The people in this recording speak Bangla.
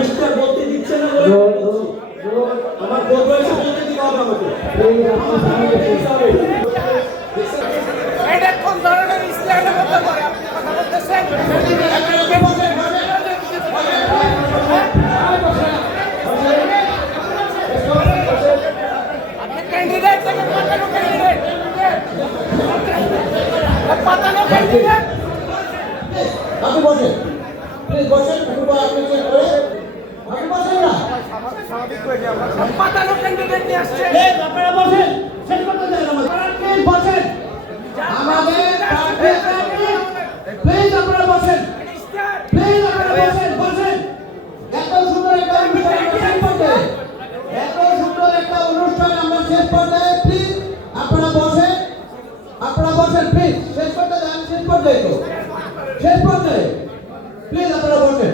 মিস্টার বলতে দিচ্ছে না বলে আমার বলবো এসে বলতে দিতে হবে আমাকে এটা কোন ধরনের ইসলামের মধ্যে পড়ে আপনি কথা বলতেছেন আপনি ক্যান্ডিডেট থেকে পাতানো ক্যান্ডিডেট পাতানো ক্যান্ডিডেট আপনি বসেন প্লিজ বসেন একটু পর আপনি চেক করে আপনি বসেন না পাতানো ক্যান্ডিডেট নিয়ে আসছে আপনারা বসেন শেষ করতে দেন প্লিজ বসেন আমাদের প্লিজ আপনারা বসেন প্লিজ আপনারা বসেন বসেন এত সুন্দর একটা অনুষ্ঠান শেষ করতে এত সুন্দর একটা অনুষ্ঠান আমরা শেষ করতে প্লিজ আপনারা বসেন প্লিজ শেষ করতে দেন শেষ করতে তো শেষ করতে প্লিজ আপনারা বসেন